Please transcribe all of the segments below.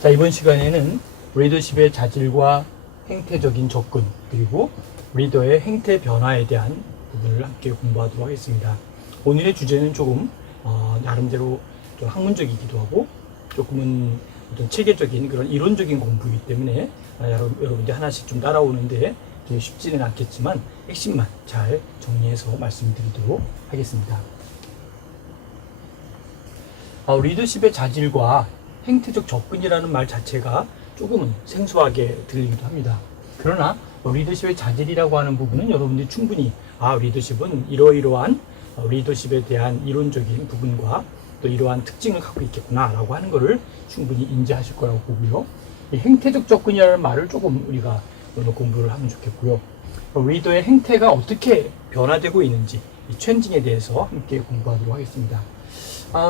자, 이번 시간에는 리더십의 자질과 행태적인 접근, 그리고 리더의 행태 변화에 대한 부분을 함께 공부하도록 하겠습니다. 오늘의 주제는 조금 나름대로 좀 학문적이기도 하고 조금은 어떤 체계적인 그런 이론적인 공부이기 때문에 여러분들 하나씩 좀 따라오는데 쉽지는 않겠지만 핵심만 잘 정리해서 말씀드리도록 하겠습니다. 리더십의 자질과 행태적 접근이라는 말 자체가 조금은 생소하게 들리기도 합니다. 그러나 리더십의 자질이라고 하는 부분은 여러분들이 충분히 리더십은 이러이러한 리더십에 대한 이론적인 부분과 또 이러한 특징을 갖고 있겠구나 라고 하는 것을 충분히 인지하실 거라고 보고요. 이 행태적 접근이라는 말을 조금 우리가 오늘 공부를 하면 좋겠고요. 리더의 행태가 어떻게 변화되고 있는지 이 트렌딩에 대해서 함께 공부하도록 하겠습니다.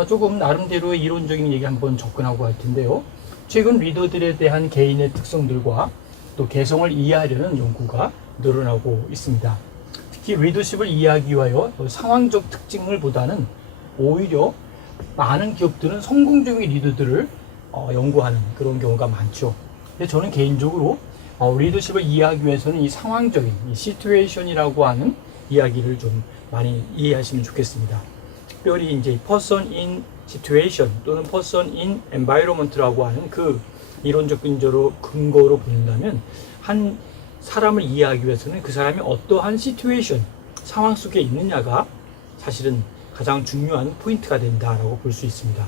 조금 나름대로 이론적인 얘기 한번 접근하고 갈 텐데요. 최근 리더들에 대한 개인의 특성들과 또 개성을 이해하려는 연구가 늘어나고 있습니다. 특히 리더십을 이해하기 위하여 상황적 특징을 보다는 오히려 많은 기업들은 성공적인 리더들을 연구하는 그런 경우가 많죠. 근데 저는 개인적으로 리더십을 이해하기 위해서는 이 상황적인 이 시츄에이션이라고 하는 이야기를 좀 많이 이해하시면 좋겠습니다. 특별히 이제 person in situation 또는 person in environment라고 하는 그 이론적 근거로 본다면 한 사람을 이해하기 위해서는 그 사람이 어떠한 situation 상황 속에 있느냐가 사실은 가장 중요한 포인트가 된다라고 볼 수 있습니다.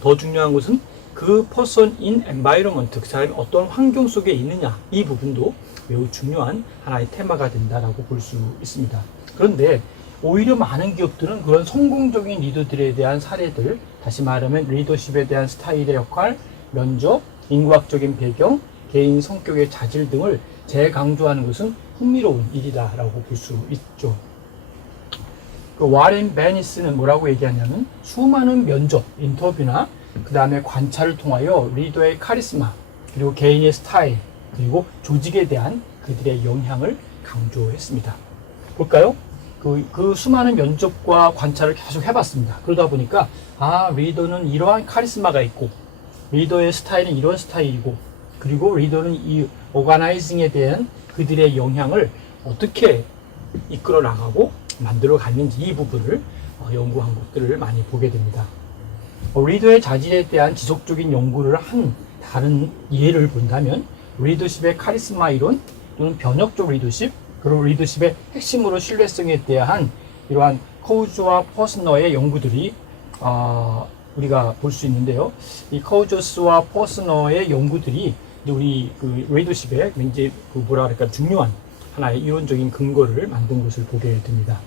더 중요한 것은 그 person in environment 그 사람이 어떤 환경 속에 있느냐 이 부분도 매우 중요한 하나의 테마가 된다라고 볼 수 있습니다. 그런데 오히려 많은 기업들은 그런 성공적인 리더들에 대한 사례들, 다시 말하면 리더십에 대한 스타일의 역할, 면접, 인과학적인 배경, 개인 성격의 자질 등을 재강조하는 것은 흥미로운 일이다라고 볼 수 있죠. 그 와렌 베니스는 뭐라고 얘기하냐면 수많은 면접, 인터뷰나 그 다음에 관찰을 통하여 리더의 카리스마, 그리고 개인의 스타일, 그리고 조직에 대한 그들의 영향을 강조했습니다. 볼까요? 그 수많은 면접과 관찰을 계속 해봤습니다. 그러다 보니까 리더는 이러한 카리스마가 있고 리더의 스타일은 이런 스타일이고 그리고 리더는 이 오가나이징에 대한 그들의 영향을 어떻게 이끌어 나가고 만들어 갔는지 이 부분을 연구한 것들을 많이 보게 됩니다. 리더의 자질에 대한 지속적인 연구를 한 다른 예를 본다면 리더십의 카리스마 이론 또는 변혁적 리더십 그리고 리더십의 핵심으로 신뢰성에 대한 이러한 커우즈와 퍼스너의 연구들이 우리가 볼 수 있는데요. 이 커우저스와 퍼스너의 연구들이 우리 그 리더십의 굉장히 중요한 하나의 이론적인 근거를 만든 것을 보게 됩니다.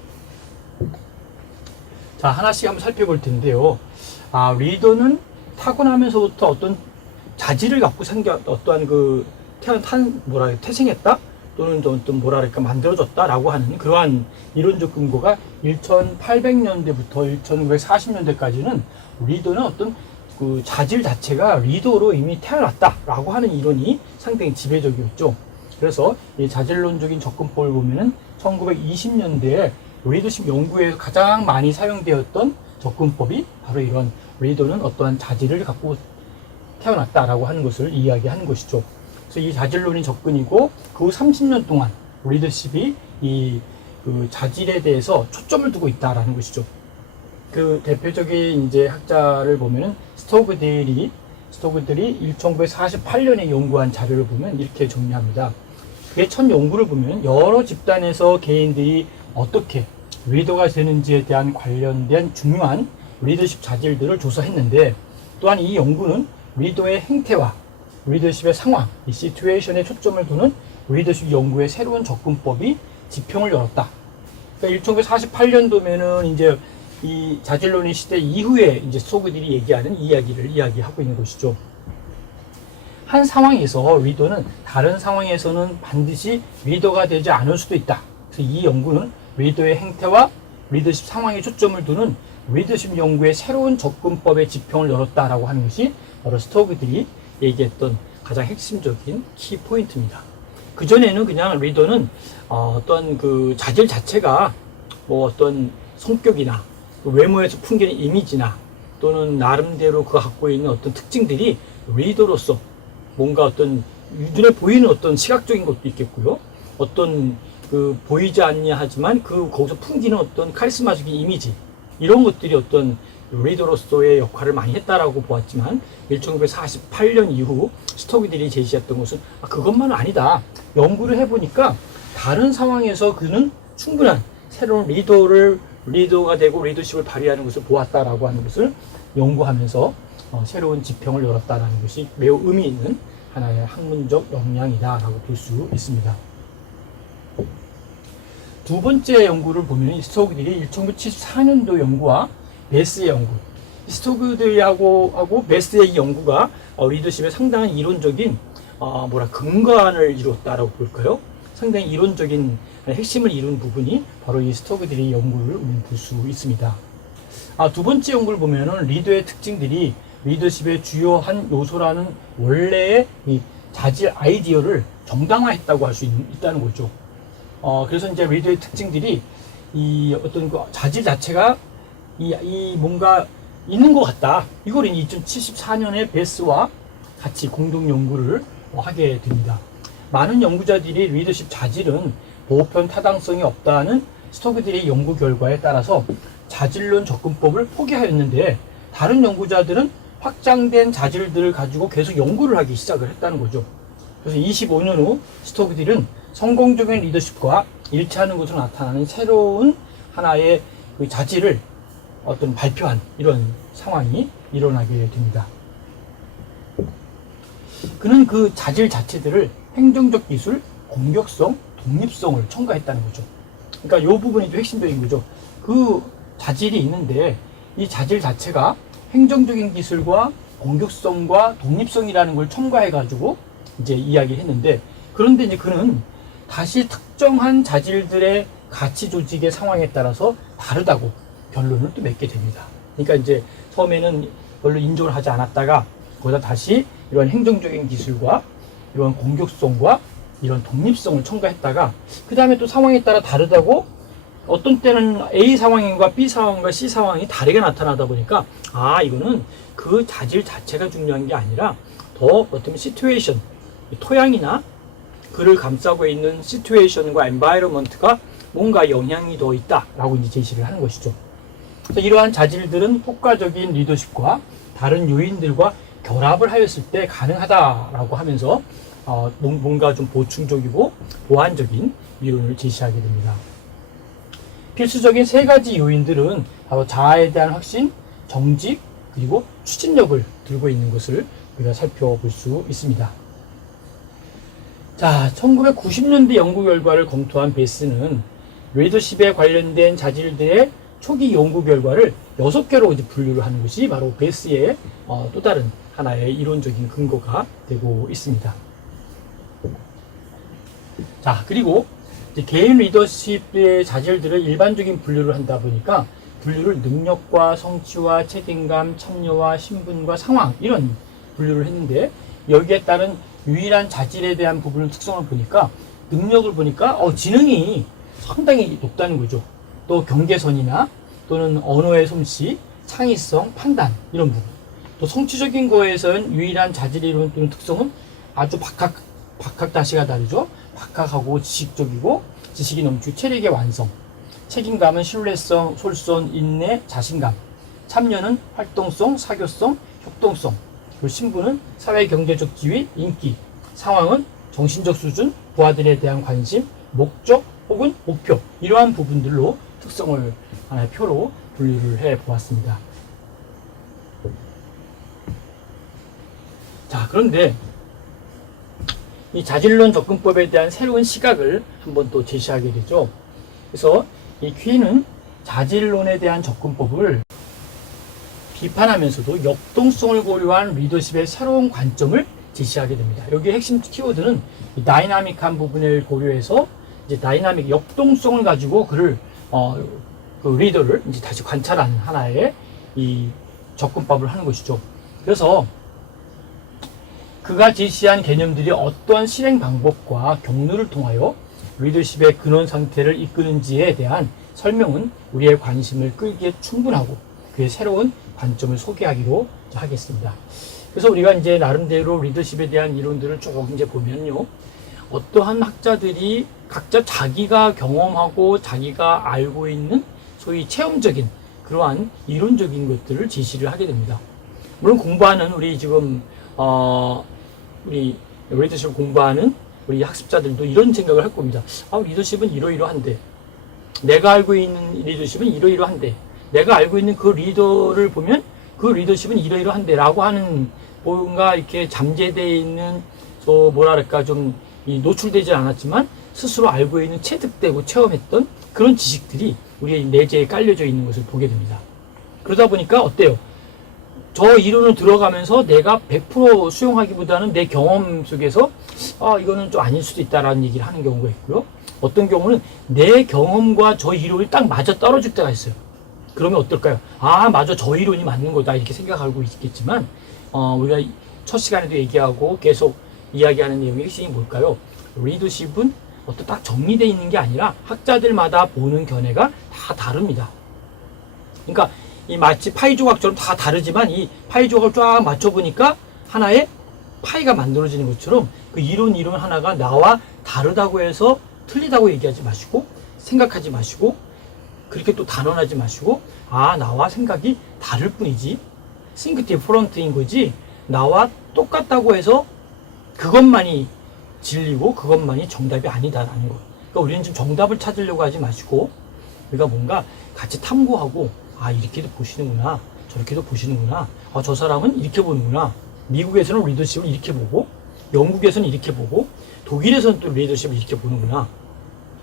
자, 하나씩 한번 살펴볼 텐데요. 리더는 타고나면서부터 어떤 자질을 갖고 어떠한 태생했다? 또는 어떤 만들어졌다라고 하는 그러한 이론적 근거가 1800년대부터 1940년대까지는 리더는 어떤 그 자질 자체가 리더로 이미 태어났다라고 하는 이론이 상당히 지배적이었죠. 그래서 이 자질론적인 접근법을 보면은 1920년대에 리더십 연구에서 가장 많이 사용되었던 접근법이 바로 이런 리더는 어떠한 자질을 갖고 태어났다라고 하는 것을 이야기하는 것이죠. 그래서 이 자질론이 접근이고 그 후 30년 동안 리더십이 그 자질에 대해서 초점을 두고 있다라는 것이죠. 그 대표적인 이제 학자를 보면은 스토그들이 1948년에 연구한 자료를 보면 이렇게 정리합니다. 그의 첫 연구를 보면 여러 집단에서 개인들이 어떻게 리더가 되는지에 대한 관련된 중요한 리더십 자질들을 조사했는데 또한 이 연구는 리더의 행태와 리더십의 상황, 이 시츄에이션에 초점을 두는 리더십 연구의 새로운 접근법이 지평을 열었다. 그러니까 1948년도면은 이제 이 자질론의 시대 이후에 이제 스토그들이 얘기하는 이야기를 이야기하고 있는 것이죠. 한 상황에서 리더는 다른 상황에서는 반드시 리더가 되지 않을 수도 있다. 그래서 이 연구는 리더의 행태와 리더십 상황에 초점을 두는 리더십 연구의 새로운 접근법의 지평을 열었다라고 하는 것이 바로 스토그들이 얘기했던 가장 핵심적인 키 포인트입니다. 그전에는 그냥 리더는 어떤 그 자질 자체가 어떤 성격이나 외모에서 풍기는 이미지나 또는 나름대로 그 갖고 있는 어떤 특징들이 리더로서 뭔가 어떤 눈에 보이는 어떤 시각적인 것도 있겠고요. 어떤 그 보이지 않냐 하지만 그 거기서 풍기는 어떤 카리스마적인 이미지, 이런 것들이 어떤 리더로서의 역할을 많이 했다라고 보았지만 1948년 이후 스토키들이 제시했던 것은 그것만은 아니다. 연구를 해보니까 다른 상황에서 그는 충분한 새로운 리더가 되고 리더십을 발휘하는 것을 보았다라고 하는 것을 연구하면서 새로운 지평을 열었다라는 것이 매우 의미 있는 하나의 학문적 역량이다라고 볼 수 있습니다. 두 번째 연구를 보면 스토크들이 1974년도 연구와 베스의 연구, 스토크들하고 베스의 이 연구가 리더십에 상당한 이론적인 근간을 이루었다라고 볼까요? 상당히 이론적인 핵심을 이룬 부분이 바로 이 스토크들의 연구를 볼 수 있습니다. 두 번째 연구를 보면은 리더의 특징들이 리더십의 주요한 요소라는 원래의 이 자질 아이디어를 정당화했다고 할 수 있다는 거죠. 그래서 이제 리더의 특징들이 이 어떤 그 자질 자체가 뭔가 있는 것 같다. 이걸 2074년에 베스와 같이 공동 연구를 하게 됩니다. 많은 연구자들이 리더십 자질은 보편 타당성이 없다는 스토크들의 연구 결과에 따라서 자질론 접근법을 포기하였는데, 다른 연구자들은 확장된 자질들을 가지고 계속 연구를 하기 시작을 했다는 거죠. 그래서 25년 후 스토크들은 성공적인 리더십과 일치하는 것으로 나타나는 새로운 하나의 그 자질을 발표한 이런 상황이 일어나게 됩니다. 그는 그 자질 자체들을 행정적 기술, 공격성, 독립성을 첨가했다는 거죠. 그러니까 이 부분이 좀 핵심적인 거죠. 그 자질이 있는데 이 자질 자체가 행정적인 기술과 공격성과 독립성이라는 걸 첨가해가지고 이제 이야기를 했는데, 그런데 이제 그는 다시 특정한 자질들의 가치 조직의 상황에 따라서 다르다고 결론을 또 맺게 됩니다. 그러니까 이제 처음에는 별로 인정을 하지 않았다가 거기다 다시 이런 행정적인 기술과 이런 공격성과 이런 독립성을 첨가했다가 그 다음에 또 상황에 따라 다르다고, 어떤 때는 A 상황과 B 상황과 C 상황이 다르게 나타나다 보니까 이거는 그 자질 자체가 중요한 게 아니라 더 어떤 시츄에이션, 토양이나 그를 감싸고 있는 시츄에이션과 엔바이러먼트가 뭔가 영향이 더 있다라고 이제 제시를 하는 것이죠. 그래서 이러한 자질들은 효과적인 리더십과 다른 요인들과 결합을 하였을 때 가능하다라고 하면서 뭔가 좀 보충적이고 보완적인 이론을 제시하게 됩니다. 필수적인 세 가지 요인들은 바로 자아에 대한 확신, 정직, 그리고 추진력을 들고 있는 것을 우리가 살펴볼 수 있습니다. 자, 1990년대 연구 결과를 검토한 베스는 리더십에 관련된 자질들의 초기 연구 결과를 6개로 이제 분류를 하는 것이 바로 베스의 또 다른 하나의 이론적인 근거가 되고 있습니다. 자, 그리고 이제 개인 리더십의 자질들을 일반적인 분류를 한다 보니까 분류를 능력과 성취와 책임감, 참여와 신분과 상황, 이런 분류를 했는데, 여기에 따른 유일한 자질에 대한 부분을 특성을 보니까 능력을 보니까 지능이 상당히 높다는 거죠. 또 경계선이나 또는 언어의 솜씨, 창의성, 판단, 이런 부분. 또 성취적인 거에서는 유일한 자질이 이루는 특성은 아주 박학다시가 다르죠. 박학하고 지식적이고 지식이 넘치고 체력의 완성. 책임감은 신뢰성, 솔선, 인내, 자신감. 참여는 활동성, 사교성, 협동성. 그리고 신분은 사회 경제적 지위, 인기. 상황은 정신적 수준, 부하들에 대한 관심, 목적 혹은 목표. 이러한 부분들로 특성을 하나의 표로 분류를 해 보았습니다. 자, 그런데 이 자질론 접근법에 대한 새로운 시각을 한번 또 제시하게 되죠. 그래서 이 퀸은 자질론에 대한 접근법을 비판하면서도 역동성을 고려한 리더십의 새로운 관점을 제시하게 됩니다. 여기 핵심 키워드는 이 다이나믹한 부분을 고려해서 이제 다이나믹 역동성을 가지고 그를 그 리더를 이제 다시 관찰하는 하나의 이 접근법을 하는 것이죠. 그래서 그가 제시한 개념들이 어떠한 실행 방법과 경로를 통하여 리더십의 근원 상태를 이끄는지에 대한 설명은 우리의 관심을 끌기에 충분하고 그의 새로운 관점을 소개하기로 하겠습니다. 그래서 우리가 이제 나름대로 리더십에 대한 이론들을 쭉 이제 보면요. 어떠한 학자들이 각자 자기가 경험하고 자기가 알고 있는 소위 체험적인 그러한 이론적인 것들을 제시를 하게 됩니다. 물론 공부하는 우리 지금 우리 리더십을 공부하는 우리 학습자들도 이런 생각을 할 겁니다. 리더십은 이러이러한데, 내가 알고 있는 리더십은 이러이러한데, 내가 알고 있는 그 리더를 보면 그 리더십은 이러이러한데 라고 하는 뭔가 이렇게 잠재되어 있는 뭐랄까 좀 노출되지 않았지만 스스로 알고 있는 체득되고 체험했던 그런 지식들이 우리의 내재에 깔려져 있는 것을 보게 됩니다. 그러다 보니까 어때요? 저 이론을 들어가면서 내가 100% 수용하기보다는 내 경험 속에서 이거는 좀 아닐 수도 있다라는 얘기를 하는 경우가 있고요. 어떤 경우는 내 경험과 저 이론이 딱 맞아 떨어질 때가 있어요. 그러면 어떨까요? 맞아, 저 이론이 맞는 거다 이렇게 생각하고 있겠지만 우리가 첫 시간에도 얘기하고 계속 이야기하는 내용의 핵심이 뭘까요? 리더십은 어떤 딱 정리되어 있는 게 아니라 학자들마다 보는 견해가 다 다릅니다. 그러니까 이 마치 파이 조각처럼 다 다르지만 이 파이 조각을 쫙 맞춰보니까 하나의 파이가 만들어지는 것처럼 그 이론 하나가 나와 다르다고 해서 틀리다고 얘기하지 마시고, 생각하지 마시고, 그렇게 또 단언하지 마시고, 나와 생각이 다를 뿐이지, think different인 거지, 나와 똑같다고 해서 그것만이 진리고 그것만이 정답이 아니다라는 거. 그러니까 우리는 지금 정답을 찾으려고 하지 마시고, 우리가 뭔가 같이 탐구하고, 이렇게도 보시는구나, 저렇게도 보시는구나, 저 사람은 이렇게 보는구나, 미국에서는 리더십을 이렇게 보고, 영국에서는 이렇게 보고, 독일에서는 또 리더십을 이렇게 보는구나,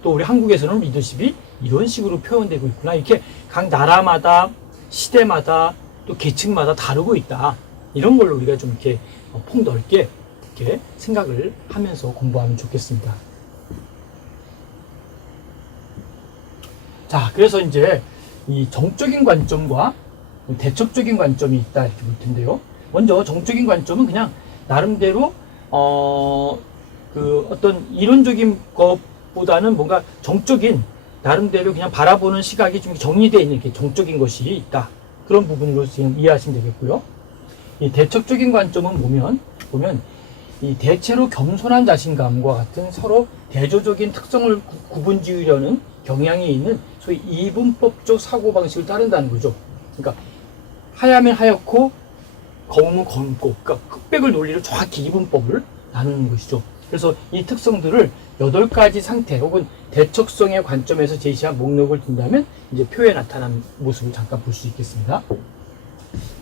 또 우리 한국에서는 리더십이 이런 식으로 표현되고 있구나, 이렇게 각 나라마다 시대마다 또 계층마다 다르고 있다, 이런 걸로 우리가 좀 이렇게 폭넓게 이렇게 생각을 하면서 공부하면 좋겠습니다. 자, 그래서 이제 이 정적인 관점과 대척적인 관점이 있다 이렇게 볼 텐데요. 먼저 정적인 관점은 그냥 나름대로 그 어떤 이론적인 것보다는 뭔가 정적인 나름대로 그냥 바라보는 시각이 좀 정리되어 있는 게 정적인 것이 있다, 그런 부분으로 지금 이해하시면 되겠고요. 이 대척적인 관점은 보면 이 대체로 겸손한 자신감과 같은 서로 대조적인 특성을 구분 지으려는 경향이 있는 소위 이분법적 사고방식을 따른다는 거죠. 그러니까 하야면 하얗고 검으면 검고, 그러니까 흑백을 논리로 정확히 이분법을 나누는 것이죠. 그래서 이 특성들을 8가지 상태 혹은 대척성의 관점에서 제시한 목록을 둔다면 이제 표에 나타난 모습을 잠깐 볼 수 있겠습니다.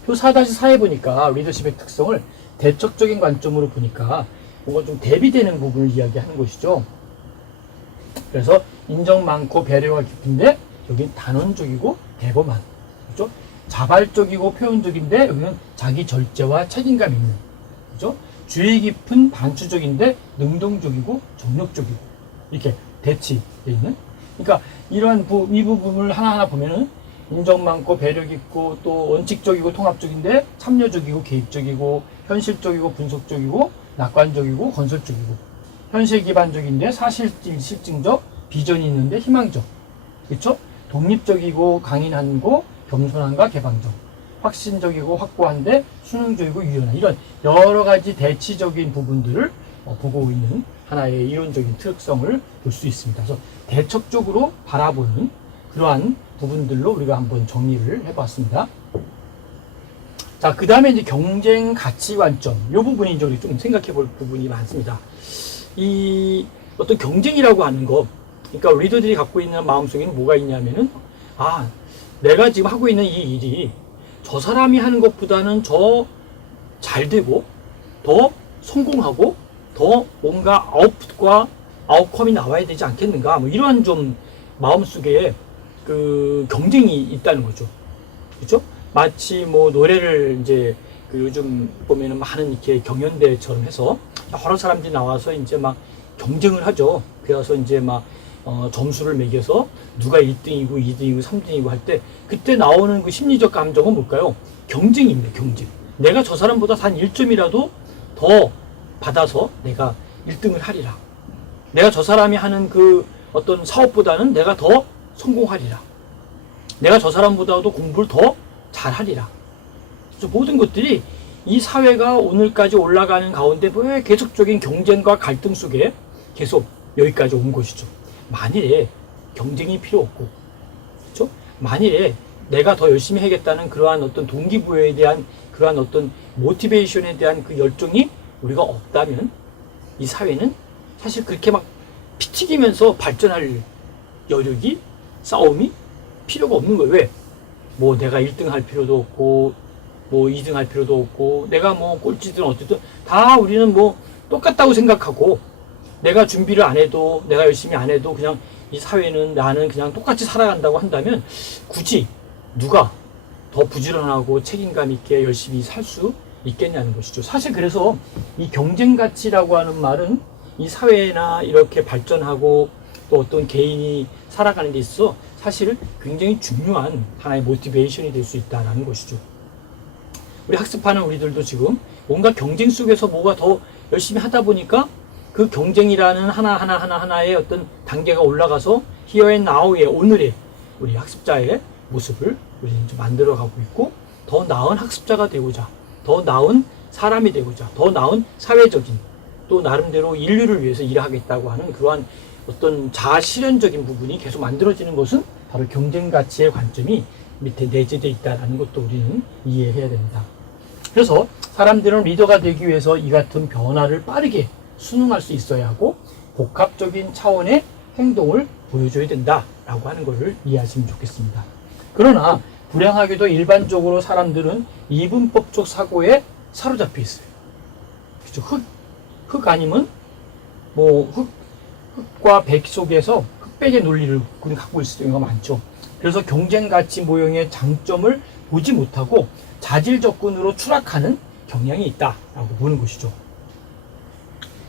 표 4-4에 보니까 리더십의 특성을 대척적인 관점으로 보니까 뭔가 좀 대비되는 부분을 이야기하는 것이죠. 그래서 인정 많고 배려가 깊은데 여긴 단언적이고 대범한, 그렇죠? 자발적이고 표현적인데 여기는 자기 절제와 책임감 있는, 그렇죠? 주의 깊은 반추적인데 능동적이고 정력적이고, 이렇게 대치되어 있는. 그러니까 이러한 이 부분을 하나하나 보면은 인정 많고 배려 깊고 또 원칙적이고 통합적인데 참여적이고 개입적이고 현실적이고 분석적이고 낙관적이고 건설적이고, 현실 기반적인데 실증적, 비전이 있는데 희망적, 그렇죠? 독립적이고 강인하고 겸손한가 개방적, 확신적이고 확고한데 수능적이고 유연한, 이런 여러 가지 대치적인 부분들을 보고 있는 하나의 이론적인 특성을 볼 수 있습니다. 그래서 대척적으로 바라보는 그러한 부분들로 우리가 한번 정리를 해봤습니다. 자, 그 다음에 이제 경쟁 가치 관점, 이 부분이 이제 우리 좀 생각해 볼 부분이 많습니다. 이 어떤 경쟁이라고 하는 거, 그러니까 리더들이 갖고 있는 마음속에는 뭐가 있냐면은, 내가 지금 하고 있는 이 일이 저 사람이 하는 것보다는 더 잘 되고 더 성공하고 더 뭔가 아웃풋과 아웃컴이 나와야 되지 않겠는가, 뭐 이러한 좀 마음속에 그 경쟁이 있다는 거죠. 그렇죠? 마치 뭐 노래를 이제 그 요즘 보면은 많은 이렇게 경연대회처럼 해서 여러 사람들이 나와서 이제 막 경쟁을 하죠. 그래서 이제 막 점수를 매겨서 누가 1등이고 2등이고 3등이고 할 때 그때 나오는 그 심리적 감정은 뭘까요? 경쟁입니다. 경쟁. 내가 저 사람보다 단 1점이라도 더 받아서 내가 1등을 하리라. 내가 저 사람이 하는 그 어떤 사업보다는 내가 더 성공하리라. 내가 저 사람보다도 공부를 더 잘하리라. 모든 것들이 이 사회가 오늘까지 올라가는 가운데 왜 계속적인 경쟁과 갈등 속에 계속 여기까지 온 것이죠. 만일에 경쟁이 필요 없고, 그렇죠? 만일에 내가 더 열심히 해야겠다는 그러한 어떤 동기부여에 대한 그러한 어떤 모티베이션에 대한 그 열정이 우리가 없다면 이 사회는 사실 그렇게 막 피 튀기면서 발전할 여력이, 싸움이 필요가 없는 거예요. 왜? 뭐 내가 1등 할 필요도 없고 뭐 2등 할 필요도 없고 내가 뭐 꼴찌든 어쨌든 다 우리는 뭐 똑같다고 생각하고 내가 준비를 안 해도 내가 열심히 안 해도 그냥 이 사회는 나는 그냥 똑같이 살아간다고 한다면 굳이 누가 더 부지런하고 책임감 있게 열심히 살 수 있겠냐는 것이죠. 사실 그래서 이 경쟁 가치라고 하는 말은 이 사회나 이렇게 발전하고 또 어떤 개인이 살아가는 데 있어서 사실 굉장히 중요한 하나의 모티베이션이 될 수 있다는 것이죠. 우리 학습하는 우리들도 지금 뭔가 경쟁 속에서 뭐가 더 열심히 하다 보니까 그 경쟁이라는 하나의 어떤 단계가 올라가서 here and now의 오늘의 우리 학습자의 모습을 우리는 좀 만들어가고 있고 더 나은 학습자가 되고자 더 나은 사람이 되고자 더 나은 사회적인 또 나름대로 인류를 위해서 일하겠다고 하는 그러한 어떤 자아 실현적인 부분이 계속 만들어지는 것은 바로 경쟁 가치의 관점이 밑에 내재되어 있다는 것도 우리는 이해해야 됩니다. 그래서 사람들은 리더가 되기 위해서 이 같은 변화를 빠르게 순응할 수 있어야 하고 복합적인 차원의 행동을 보여줘야 된다라고 하는 것을 이해하시면 좋겠습니다. 그러나 불행하게도 일반적으로 사람들은 이분법적 사고에 사로잡혀 있어요. 그렇죠? 흙 아니면 뭐 흙과 백 속에서 흑백의 논리를 갖고 있을 경우가 많죠. 그래서 경쟁 가치 모형의 장점을 보지 못하고 자질 접근으로 추락하는 경향이 있다라고 보는 것이죠.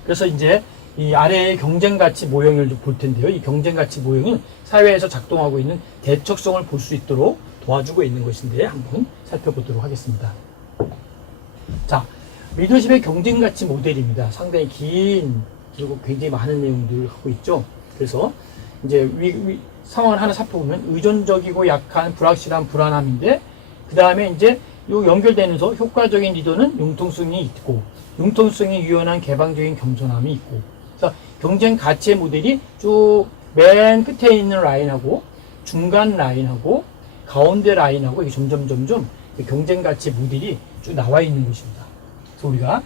그래서 이제 이 아래의 경쟁 가치 모형을 볼 텐데요. 이 경쟁 가치 모형은 사회에서 작동하고 있는 대척성을 볼 수 있도록 도와주고 있는 것인데 한번 살펴보도록 하겠습니다. 자, 리더십의 경쟁 가치 모델입니다. 상당히 긴 그리고 굉장히 많은 내용들을 갖고 있죠. 그래서 이제 상황을 하나 살펴보면 의존적이고 약한 불확실한 불안함인데 그 다음에 이제 요 연결되면서 효과적인 리더는 융통성이 있고 융통성이 유연한 개방적인 겸손함이 있고 그래서 경쟁 가치의 모델이 쭉 맨 끝에 있는 라인하고 중간 라인하고 가운데 라인하고 이게 점점 경쟁 가치 모델이 쭉 나와 있는 것입니다. 그래서 우리가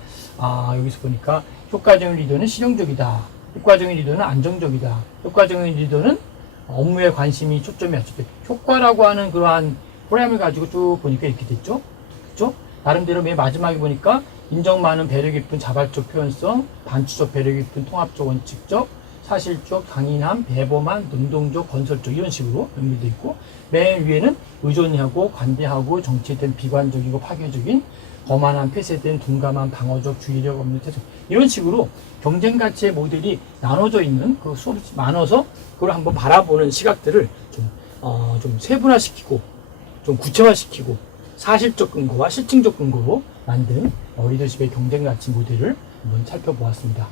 여기서 보니까 효과적인 리더는 실용적이다. 효과적인 리더는 안정적이다. 효과적인 리더는 업무에 관심이 초점이 맞췄다. 효과라고 하는 그러한 프레임을 가지고 쭉 보니까 이렇게 됐죠. 그렇죠? 나름대로 맨 마지막에 보니까 인정 많은 배려 깊은 자발적 표현성, 반추적 배려 깊은 통합적 원칙적, 사실적, 강인함, 배범한, 능동적, 건설적 이런 식으로 연결되어 있고 맨 위에는 의존하고 관대하고 정체된 비관적이고 파괴적인 거만한 폐쇄된 둔감한 방어적 주의력 없는 태도 이런 식으로 경쟁 가치의 모델이 나눠져 있는 그 수업이 많아서 그걸 한번 바라보는 시각들을 좀 세분화시키고 좀 구체화시키고 사실적 근거와 실증적 근거로 만든 리더십의 경쟁 가치 모델을 한번 살펴보았습니다.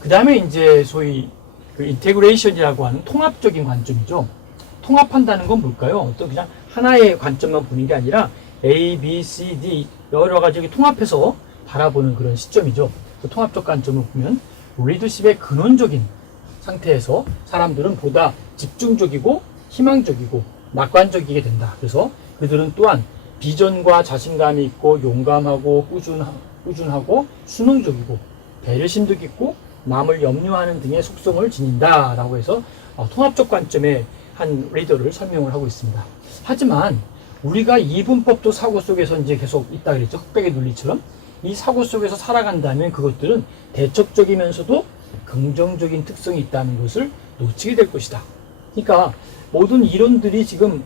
그 다음에 이제 소위 그 인테그레이션이라고 하는 통합적인 관점이죠. 통합한다는 건 뭘까요? 어떤 그냥 하나의 관점만 보는 게 아니라 A, B, C, D 여러 가지 통합해서 바라보는 그런 시점이죠. 그 통합적 관점을 보면 리더십의 근원적인 상태에서 사람들은 보다 집중적이고 희망적이고 낙관적이게 된다. 그래서 그들은 또한 비전과 자신감이 있고 용감하고 꾸준하고 수능적이고 배려심도 깊고 남을 염려하는 등의 속성을 지닌다라고 해서 통합적 관점의 한 리더를 설명을 하고 있습니다. 하지만 우리가 이분법도 사고 속에서 이제 계속 있다 그랬죠. 흑백의 논리처럼 이 사고 속에서 살아간다면 그것들은 대척적이면서도 긍정적인 특성이 있다는 것을 놓치게 될 것이다. 그러니까 모든 이론들이 지금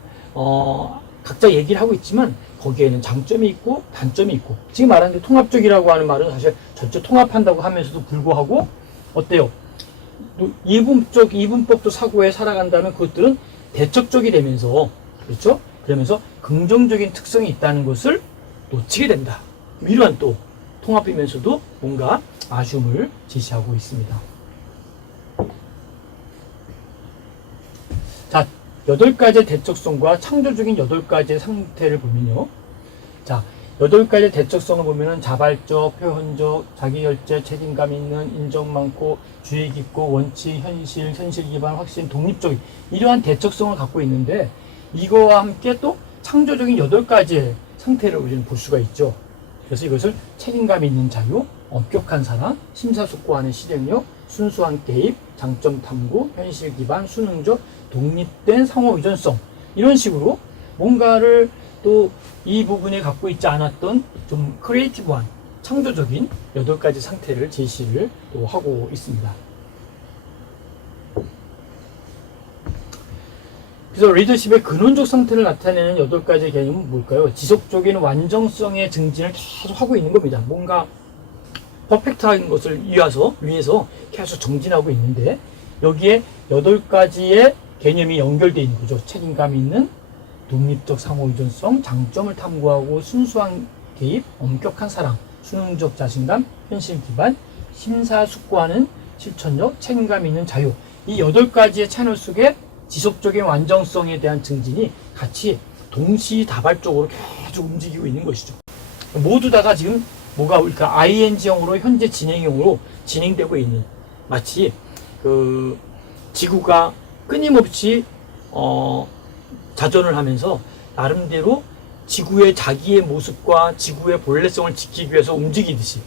각자 얘기를 하고 있지만 거기에는 장점이 있고 단점이 있고 지금 말하는 통합적이라고 하는 말은 사실 전체 통합한다고 하면서도 불구하고 어때요? 이분법도 사고에 살아간다면 그것들은 대척적이 되면서 그렇죠? 그러면서 긍정적인 특성이 있다는 것을 놓치게 된다. 이러한 또 통합이면서도 뭔가 아쉬움을 제시하고 있습니다. 자, 8가지의 대척성과 창조적인 8가지의 상태를 보면요. 자, 여덟 가지 대척성을 보면은 자발적, 표현적, 자기결제, 책임감 있는, 인정 많고, 주의 깊고, 원칙, 현실, 현실 기반, 확신, 독립적인 이러한 대척성을 갖고 있는데 이거와 함께 또 창조적인 여덟 가지의 상태를 우리는 볼 수가 있죠. 그래서 이것을 책임감 있는 자유, 엄격한 사랑, 심사숙고하는 실행력, 순수한 개입, 장점 탐구, 현실 기반, 수능적, 독립된 상호 의존성 이런 식으로 뭔가를 또 이 부분에 갖고 있지 않았던 좀 크리에이티브한 창조적인 여덟 가지 상태를 제시를 또 하고 있습니다. 그래서 리더십의 근원적 상태를 나타내는 여덟 가지 개념은 뭘까요? 지속적인 완전성의 증진을 계속 하고 있는 겁니다. 뭔가 퍼펙트한 것을 위해서 계속 정진하고 있는데 여기에 여덟 가지의 개념이 연결되어 있는 거죠. 책임감 있는, 독립적 상호의존성, 장점을 탐구하고 순수한 개입, 엄격한 사랑, 수능적 자신감, 현실 기반, 심사숙고하는 실천력, 책임감 있는 자유. 이 여덟 가지의 채널 속에 지속적인 완전성에 대한 증진이 같이 동시다발적으로 계속 움직이고 있는 것이죠. 모두 다가 지금 뭐가 그러니까 ing형으로 현재 진행형으로 진행되고 있는 마치 그 지구가 끊임없이 자전을 하면서 나름대로 지구의 자기의 모습과 지구의 본래성을 지키기 위해서 움직이듯이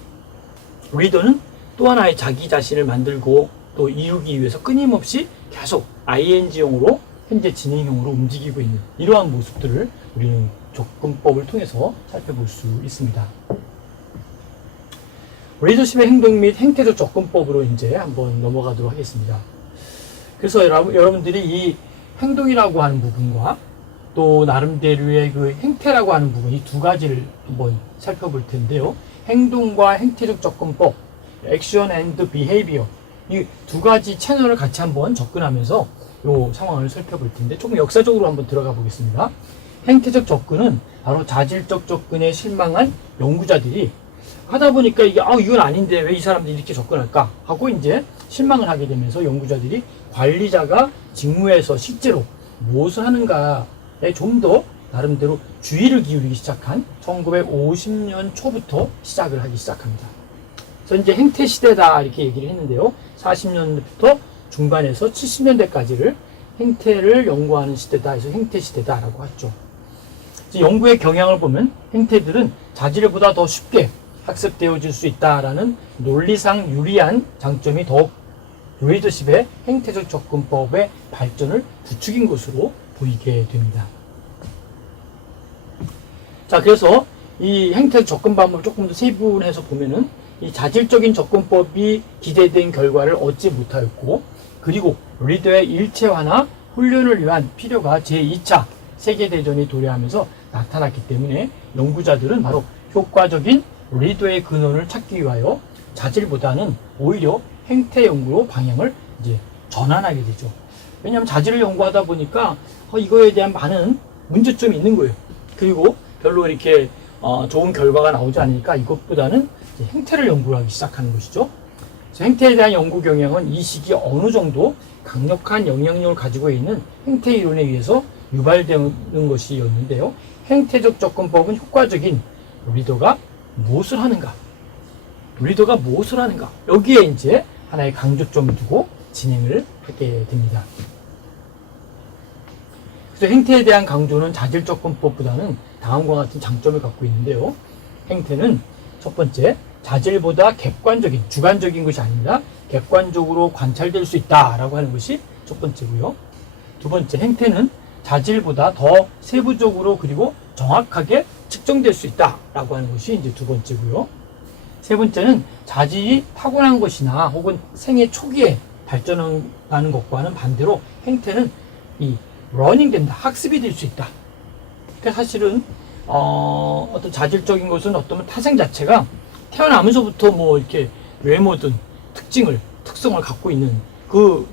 리더는 또 하나의 자기 자신을 만들고 또 이루기 위해서 끊임없이 계속 ing형으로 현재 진행형으로 움직이고 있는 이러한 모습들을 우리는 접근법을 통해서 살펴볼 수 있습니다. 리더십의 행동 및 행태적 접근법으로 이제 한번 넘어가도록 하겠습니다. 그래서 여러분들이 이 행동이라고 하는 부분과 또 나름대로의 그 행태라고 하는 부분 이 두 가지를 한번 살펴볼 텐데요. 행동과 행태적 접근법, 액션 앤드 비헤이비어 이 두 가지 채널을 같이 한번 접근하면서 이 상황을 살펴볼 텐데 조금 역사적으로 한번 들어가 보겠습니다. 행태적 접근은 바로 자질적 접근에 실망한 연구자들이 하다 보니까 이게 이건 아닌데 왜 이 사람들이 이렇게 접근할까 하고 이제 실망을 하게 되면서 연구자들이 관리자가 직무에서 실제로 무엇을 하는가에 좀 더 나름대로 주의를 기울이기 시작한 1950년 초부터 시작을 하기 시작합니다. 그래서 이제 행태 시대다 이렇게 얘기를 했는데요. 40년대부터 중반에서 70년대까지를 행태를 연구하는 시대다 해서 행태 시대다라고 했죠. 연구의 경향을 보면 행태들은 자질보다 더 쉽게 학습되어질 수 있다라는 논리상 유리한 장점이 더욱 리더십의 행태적 접근법의 발전을 부추긴 것으로 보이게 됩니다. 자, 그래서 이 행태적 접근법을 조금 더 세분해서 보면은 이 자질적인 접근법이 기대된 결과를 얻지 못하였고, 그리고 리더의 일체화나 훈련을 위한 필요가 제2차 세계대전이 도래하면서 나타났기 때문에 연구자들은 바로 효과적인 리더의 근원을 찾기 위하여 자질보다는 오히려 행태 연구로 방향을 이제 전환하게 되죠. 왜냐하면 자질을 연구하다 보니까 이거에 대한 많은 문제점이 있는 거예요. 그리고 별로 이렇게 좋은 결과가 나오지 않으니까 이것보다는 행태를 연구하기 시작하는 것이죠. 그래서 행태에 대한 연구 경향은 이 시기 어느 정도 강력한 영향력을 가지고 있는 행태 이론에 의해서 유발되는 것이었는데요. 행태적 접근법은 효과적인 리더가 무엇을 하는가? 여기에 이제 하나의 강조점을 두고 진행을 하게 됩니다. 그래서 행태에 대한 강조는 자질 접근법보다는 다음과 같은 장점을 갖고 있는데요. 행태는 첫 번째, 자질보다 객관적인, 주관적인 것이 아닙니다. 객관적으로 관찰될 수 있다라고 하는 것이 첫 번째고요. 두 번째, 행태는 자질보다 더 세부적으로 그리고 정확하게 측정될 수 있다라고 하는 것이 이제 두 번째고요. 세 번째는 자질이 타고난 것이나 혹은 생애 초기에 발전하는 것과는 반대로 행태는 러닝된다, 학습이 될 수 있다. 그러니까 사실은 어떤 자질적인 것은 어떤 타생 자체가 태어나면서부터 뭐 이렇게 외모든 특성을 갖고 있는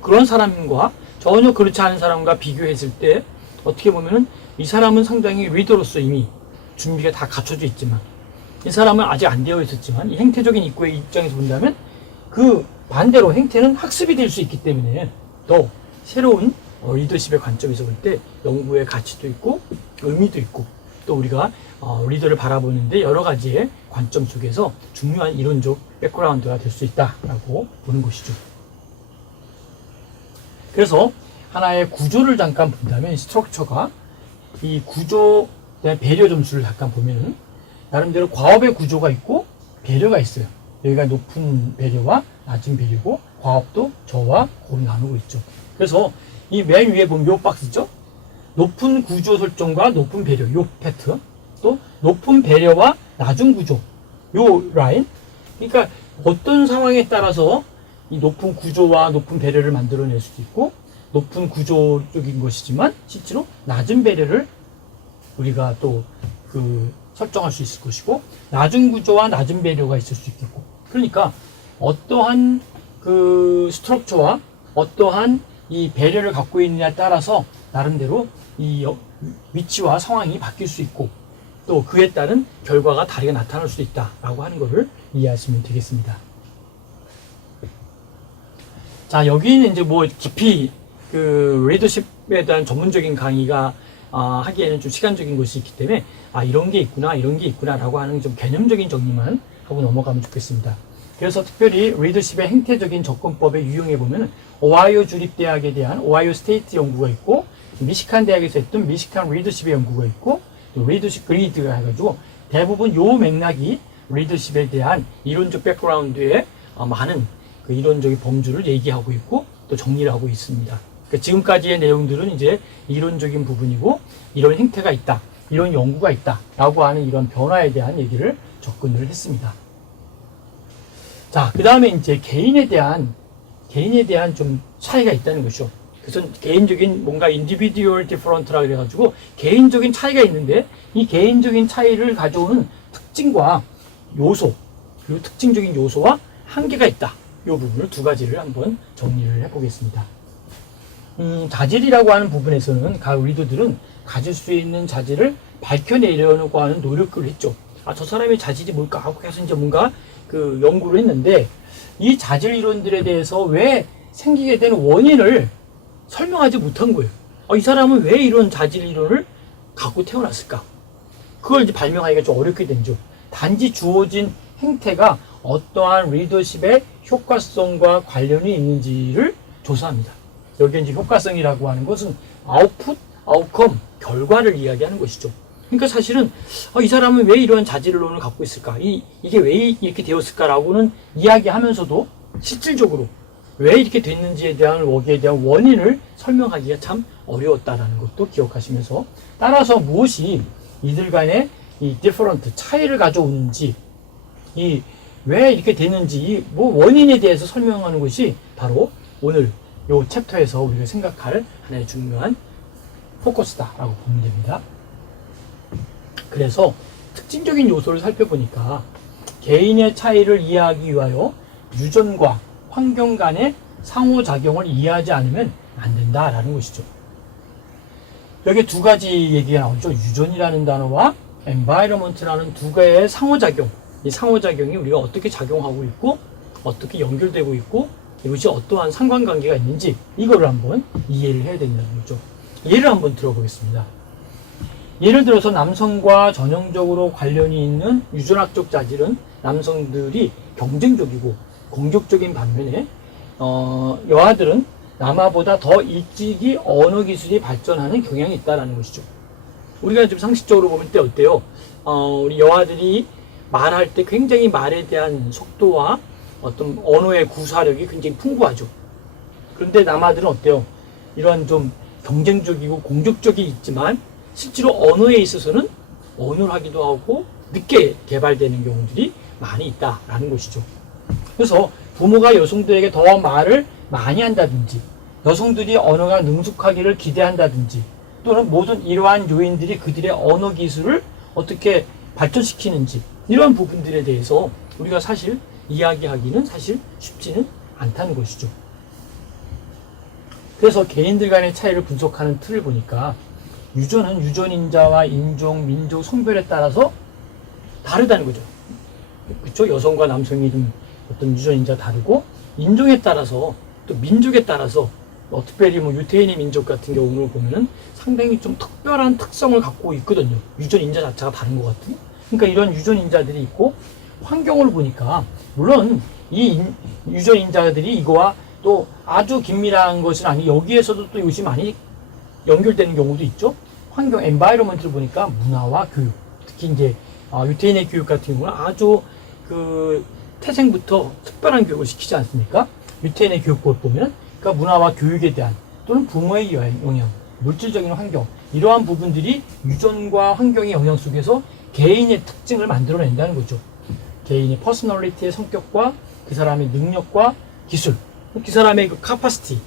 그런 사람과 전혀 그렇지 않은 사람과 비교했을 때 어떻게 보면은 이 사람은 상당히 리더로서 이미 준비가 다 갖춰져 있지만 이 사람은 아직 안 되어 있었지만 이 행태적인 입구의 입장에서 본다면 그 반대로 행태는 학습이 될 수 있기 때문에 더 새로운 리더십의 관점에서 볼 때 연구의 가치도 있고 의미도 있고 또 우리가 리더를 바라보는데 여러 가지의 관점 속에서 중요한 이론적 백그라운드가 될 수 있다라고 보는 것이죠. 그래서 하나의 구조를 잠깐 본다면 스트럭처가 이 구조에 대한 배려 점수를 잠깐 보면은 나름대로 과업의 구조가 있고 배려가 있어요. 여기가 높은 배려와 낮은 배려고 과업도 저와 고로 나누고 있죠. 그래서 이 맨 위에 보면 요 박스죠. 높은 구조 설정과 높은 배려 요 패트, 또 높은 배려와 낮은 구조 요 라인. 그러니까 어떤 상황에 따라서 이 높은 구조와 높은 배려를 만들어낼 수도 있고 높은 구조적인 것이지만 실제로 낮은 배려를 우리가 또 설정할 수 있을 것이고 낮은 구조와 낮은 배려가 있을 수 있겠고 그러니까 어떠한 스트럭처와 어떠한 이 배려를 갖고 있느냐에 따라서 나름대로 이 위치와 상황이 바뀔 수 있고 또 그에 따른 결과가 다르게 나타날 수도 있다라고 하는 것을 이해하시면 되겠습니다. 자, 여기는 이제 뭐 깊이 리더십에 대한 전문적인 강의가 하기에는 좀 시간적인 것이 있기 때문에 이런 게 있구나 이런 게 있구나 라고 하는 좀 개념적인 정리만 하고 넘어가면 좋겠습니다. 그래서 특별히 리더십의 행태적인 접근법에 유용해 보면 오하이오 주립대학에 대한 오하이오 스테이트 연구가 있고 미시간 대학에서 했던 미시간 리더십의 연구가 있고 또 리더십 그리드가 해가지고 대부분 요 맥락이 리더십에 대한 이론적 백그라운드에 많은 이론적인 범주를 얘기하고 있고 또 정리를 하고 있습니다. 그러니까 지금까지의 내용들은 이제 이론적인 부분이고 이런 행태가 있다, 이런 연구가 있다 라고 하는 이런 변화에 대한 얘기를 접근을 했습니다. 자, 그 다음에 이제 개인에 대한 좀 차이가 있다는 것이죠. 그래서 개인적인 뭔가 individual different라 그래가지고 개인적인 차이가 있는데 이 개인적인 차이를 가져오는 특징과 요소 그리고 특징적인 요소와 한계가 있다. 이 부분을 두 가지를 한번 정리를 해보겠습니다. 자질이라고 하는 부분에서는 각 리더들은 가질 수 있는 자질을 밝혀내려고 하는 노력을 했죠. 저 사람의 자질이 뭘까 하고 해서 이제 뭔가 연구를 했는데 이 자질 이론들에 대해서 왜 생기게 되는 원인을 설명하지 못한 거예요. 이 사람은 왜 이런 자질 이론을 갖고 태어났을까? 그걸 이제 발명하기가 좀 어렵게 된죠. 단지 주어진 행태가 어떠한 리더십의 효과성과 관련이 있는지를 조사합니다. 여기 이제 효과성이라고 하는 것은 아웃풋, 아웃컴, 결과를 이야기하는 것이죠. 그러니까 사실은 이 사람은 왜 이런 자질론을 갖고 있을까? 이게 왜 이렇게 되었을까라고는 이야기하면서도 실질적으로 왜 이렇게 됐는지에 대한 거기에 대한 원인을 설명하기가 참 어려웠다라는 것도 기억하시면서 따라서 무엇이 이들 간의 이 different 차이를 가져오는지 왜 이렇게 됐는지 원인에 대해서 설명하는 것이 바로 오늘 이 챕터에서 우리가 생각할 하나의 중요한 포커스다라고 보면 됩니다. 그래서 특징적인 요소를 살펴보니까 개인의 차이를 이해하기 위하여 유전과 환경 간의 상호작용을 이해하지 않으면 안 된다라는 것이죠. 여기 두 가지 얘기가 나오죠. 유전이라는 단어와 environment라는 두 개의 상호작용. 이 상호작용이 우리가 어떻게 작용하고 있고 어떻게 연결되고 있고 이것이 어떠한 상관관계가 있는지 이거를 한번 이해를 해야 된다는 거죠. 예를 한번 들어보겠습니다. 예를 들어서 남성과 전형적으로 관련이 있는 유전학적 자질은 남성들이 경쟁적이고 공격적인 반면에 여아들은 남아보다 더 일찍이 언어 기술이 발전하는 경향이 있다는 것이죠. 우리가 좀 상식적으로 보면 때 어때요? 우리 여아들이 말할 때 굉장히 말에 대한 속도와 어떤 언어의 구사력이 굉장히 풍부하죠. 그런데 남아들은 어때요? 이런 좀 경쟁적이고 공격적이 있지만 실제로 언어에 있어서는 어눌하기도 하고 늦게 개발되는 경우들이 많이 있다라는 것이죠. 그래서 부모가 여성들에게 더 말을 많이 한다든지 여성들이 언어가 능숙하기를 기대한다든지 또는 모든 이러한 요인들이 그들의 언어 기술을 어떻게 발전시키는지 이런 부분들에 대해서 우리가 사실 이야기하기는 사실 쉽지는 않다는 것이죠. 그래서 개인들 간의 차이를 분석하는 틀을 보니까 유전은 유전인자와 인종, 민족, 성별에 따라서 다르다는 거죠. 그렇죠? 여성과 남성이 좀 어떤 유전인자 다르고 인종에 따라서 또 민족에 따라서 특별히 뭐 유태인의 민족 같은 경우를 보면은 상당히 좀 특별한 특성을 갖고 있거든요. 유전 인자 자체가 다른 것 같은. 그러니까 이런 유전 인자들이 있고 환경을 보니까 물론 이 유전 인자들이 이거와 또 아주 긴밀한 것은 아니 여기에서도 또 요즘 많이 연결되는 경우도 있죠. 환경 엔바이러먼트를 보니까 문화와 교육, 특히 이제 유태인의 교육 같은 경우는 아주 그 태생부터 특별한 교육을 시키지 않습니까? 유태인의 교육법을 보면 그러니까 문화와 교육에 대한 또는 부모의 영향, 물질적인 환경 이러한 부분들이 유전과 환경의 영향 속에서 개인의 특징을 만들어낸다는 거죠. 개인의 퍼스널리티의 성격과 그 사람의 능력과 기술, 그 사람의 그 카파시티,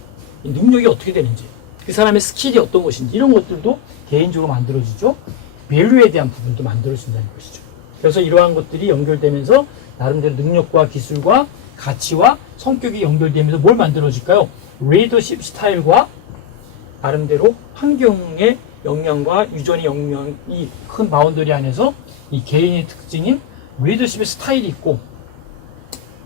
능력이 어떻게 되는지, 그 사람의 스킬이 어떤 것인지 이런 것들도 개인적으로 만들어지죠. 밸류에 대한 부분도 만들어진다는 것이죠. 그래서 이러한 것들이 연결되면서 나름대로 능력과 기술과 가치와 성격이 연결되면서 뭘 만들어질까요? 리더십 스타일과 나름대로 환경의 영향과 유전의 영향이 큰 바운더리 안에서 이 개인의 특징인 리더십의 스타일이 있고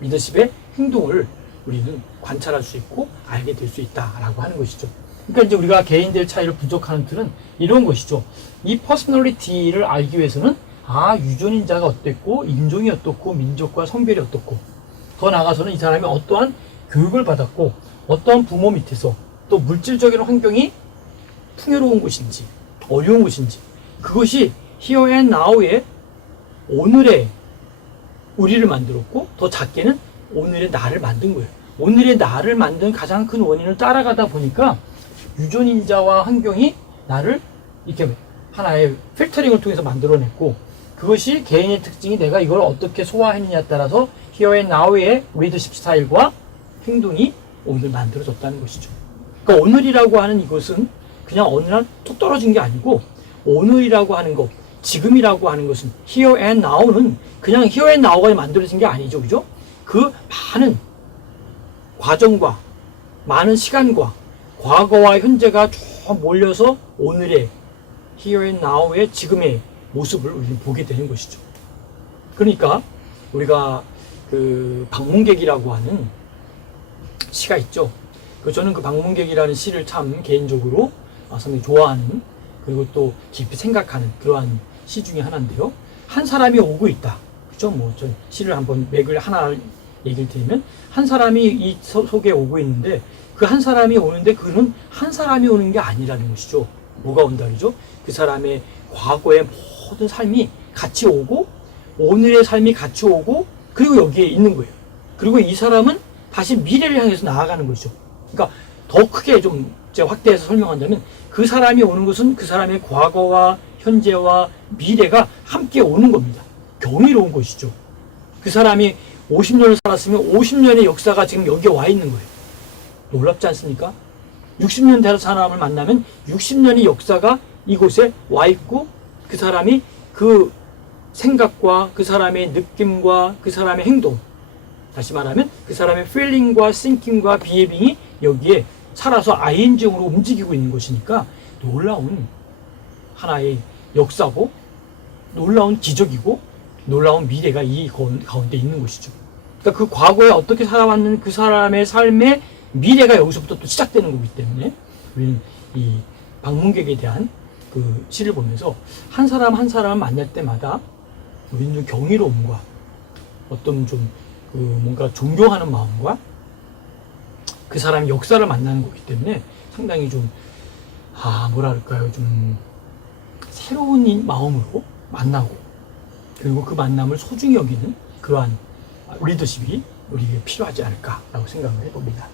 리더십의 행동을 우리는 관찰할 수 있고 알게 될 수 있다라고 하는 것이죠. 그러니까 이제 우리가 개인들 차이를 분석하는 틀은 이런 것이죠. 이 퍼스널리티를 알기 위해서는 유전인자가 어땠고 인종이 어떻고 민족과 성별이 어떻고 더 나아가서는 이 사람이 어떠한 교육을 받았고 어떠한 부모 밑에서 또 물질적인 환경이 풍요로운 곳인지 어려운 곳인지 그것이 here and now의 오늘의 우리를 만들었고 더 작게는 오늘의 나를 만든 거예요. 오늘의 나를 만든 가장 큰 원인을 따라가다 보니까 유전인자와 환경이 나를 이렇게 하나의 필터링을 통해서 만들어냈고 그것이 개인의 특징이 내가 이걸 어떻게 소화했느냐에 따라서 here and now의 리더십 스타일과 행동이 오늘 만들어졌다는 것이죠. 그러니까 오늘이라고 하는 이것은 그냥 어느 날 툭 떨어진 게 아니고 오늘이라고 하는 것, 지금이라고 하는 것은 here and now는 그냥 here and now가 만들어진 게 아니죠. 그죠? 그 많은 과정과 많은 시간과 과거와 현재가 쭉 몰려서 오늘의 here and now의 지금의 모습을 우리는 보게 되는 것이죠. 그러니까 우리가 그 방문객이라고 하는 시가 있죠. 저는 그 방문객이라는 시를 참 개인적으로 상당히 좋아하는 그리고 또 깊이 생각하는 그러한 시 중에 하나인데요. 한 사람이 오고 있다. 그죠? 저 시를 한번 맥을 하나 얘기를 드리면 한 사람이 이 속에 오고 있는데 그 한 사람이 오는데 그는 한 사람이 오는 게 아니라는 것이죠. 뭐가 온다 그러죠? 그 사람의 과거의 모든 삶이 같이 오고 오늘의 삶이 같이 오고 그리고 여기에 있는 거예요. 그리고 이 사람은 다시 미래를 향해서 나아가는 것이죠. 그러니까 더 크게 좀 제가 확대해서 설명한다면 그 사람이 오는 것은 그 사람의 과거와 현재와 미래가 함께 오는 겁니다. 경이로운 것이죠. 그 사람이 50년을 살았으면 50년의 역사가 지금 여기에 와 있는 거예요. 놀랍지 않습니까? 60년 된 사람을 만나면 60년의 역사가 이곳에 와 있고 그 사람이 그 생각과 그 사람의 느낌과 그 사람의 행동 다시 말하면 그 사람의 feeling과 thinking과 behaving이 여기에 살아서 ing으로 움직이고 있는 것이니까 놀라운 하나의 역사고 놀라운 기적이고 놀라운 미래가 이 가운데 있는 것이죠. 그러니까 그 과거에 어떻게 살아왔는 그 사람의 삶의 미래가 여기서부터 또 시작되는 거기 때문에 우리는 이 방문객에 대한 그 시를 보면서 한 사람 한 사람을 만날 때마다 우리는 좀 경이로움과 어떤 좀 그 뭔가 존경하는 마음과 그 사람의 역사를 만나는 거기 때문에 상당히 좀 뭐랄까요 좀 새로운 마음으로 만나고 그리고 그 만남을 소중히 여기는 그러한 리더십이 우리에게 필요하지 않을까라고 생각을 해봅니다.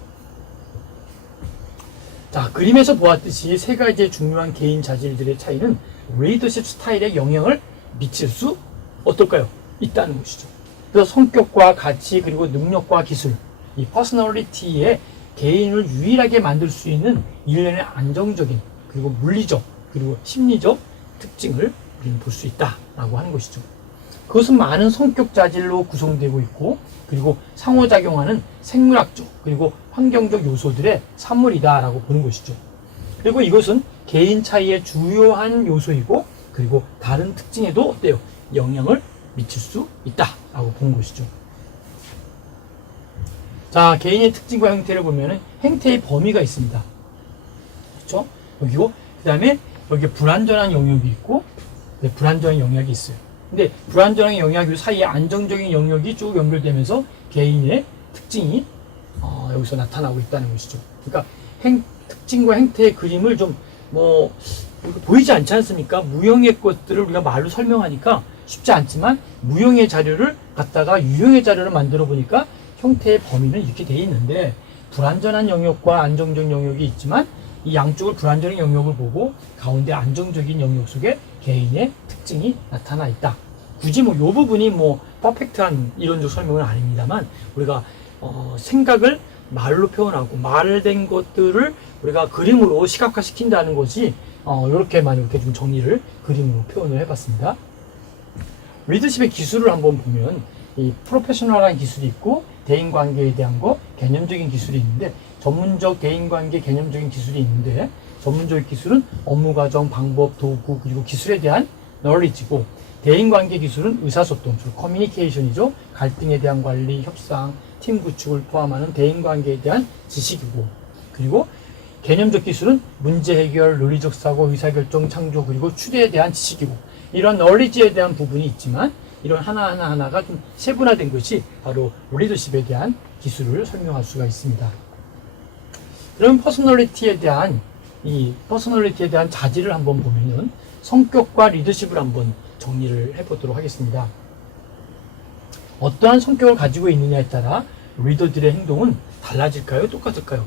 자, 그림에서 보았듯이 세 가지의 중요한 개인 자질들의 차이는 리더십 스타일에 영향을 미칠 수 어떨까요? 있다는 것이죠. 그래서 성격과 가치 그리고 능력과 기술 이 퍼스널리티의 개인을 유일하게 만들 수 있는 일련의 안정적인 그리고 물리적 그리고 심리적 특징을 우리는 볼 수 있다라고 하는 것이죠. 그것은 많은 성격 자질로 구성되고 있고 그리고 상호작용하는 생물학적 그리고 환경적 요소들의 산물이다라고 보는 것이죠. 그리고 이것은 개인 차이의 주요한 요소이고 그리고 다른 특징에도 어때요? 영향을 미칠 수 있다라고 보는 것이죠. 자, 개인의 특징과 형태를 보면은 행태의 범위가 있습니다. 그렇죠? 여기고, 그 다음에 여기 불완전한 영역이 있고, 네, 불완전한 영역이 있어요. 근데 불완전한 영역 사이에 안정적인 영역이 쭉 연결되면서 개인의 특징이 여기서 나타나고 있다는 것이죠. 그러니까 특징과 행태의 그림을 좀 보이지 않지 않습니까? 무형의 것들을 우리가 말로 설명하니까 쉽지 않지만 무형의 자료를 갖다가 유형의 자료를 만들어 보니까 형태의 범위는 이렇게 되어 있는데 불완전한 영역과 안정적 영역이 있지만 이 양쪽을 불완전한 영역을 보고 가운데 안정적인 영역 속에 개인의 특징이 나타나 있다. 굳이 이 부분이 퍼펙트한 이론적 설명은 아닙니다만 우리가 생각을 말로 표현하고 말된 것들을 우리가 그림으로 시각화시킨다는 것이 이렇게만 이렇게 좀 정리를 그림으로 표현을 해봤습니다. 리더십의 기술을 한번 보면 이 프로페셔널한 기술이 있고 대인관계에 대한 거, 개념적인 기술이 있는데 전문적 대인관계 개념적인 기술이 있는데 전문적 기술은 업무 과정, 방법, 도구 그리고 기술에 대한 knowledge고 대인관계 기술은 의사소통, 커뮤니케이션이죠. 갈등에 대한 관리, 협상, 팀 구축을 포함하는 대인관계에 대한 지식이고 그리고 개념적 기술은 문제 해결, 논리적 사고, 의사결정, 창조 그리고 추리에 대한 지식이고 이런 knowledge에 대한 부분이 있지만 이런 하나하나가 좀 세분화된 것이 바로 리더십에 대한 기술을 설명할 수가 있습니다. 그럼 퍼스널리티에 대한 자질을 한번 보면은 성격과 리더십을 한번 정리를 해보도록 하겠습니다. 어떠한 성격을 가지고 있느냐에 따라 리더들의 행동은 달라질까요? 똑같을까요?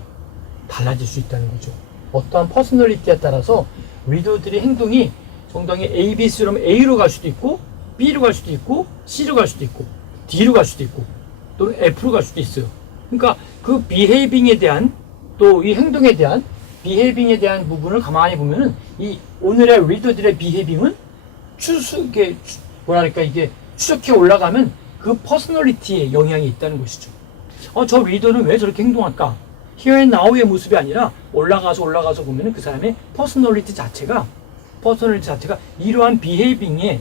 달라질 수 있다는 거죠. 어떠한 퍼스널리티에 따라서 리더들의 행동이 정당히 A, B, C로면 A로 갈 수도 있고 B로 갈 수도 있고 C로 갈 수도 있고 D로 갈 수도 있고 또는 F로 갈 수도 있어요. 그러니까 그 비헤이빙에 대한 또 이 행동에 대한 비헤이빙에 대한 부분을 가만히 보면은 이 오늘의 리더들의 비헤이빙은 이게 추적해 올라가면 그 퍼스널리티에 영향이 있다는 것이죠. 저 리더는 왜 저렇게 행동할까? Here and Now의 모습이 아니라 올라가서 보면은 그 사람의 퍼스널리티 자체가 이러한 비헤이빙의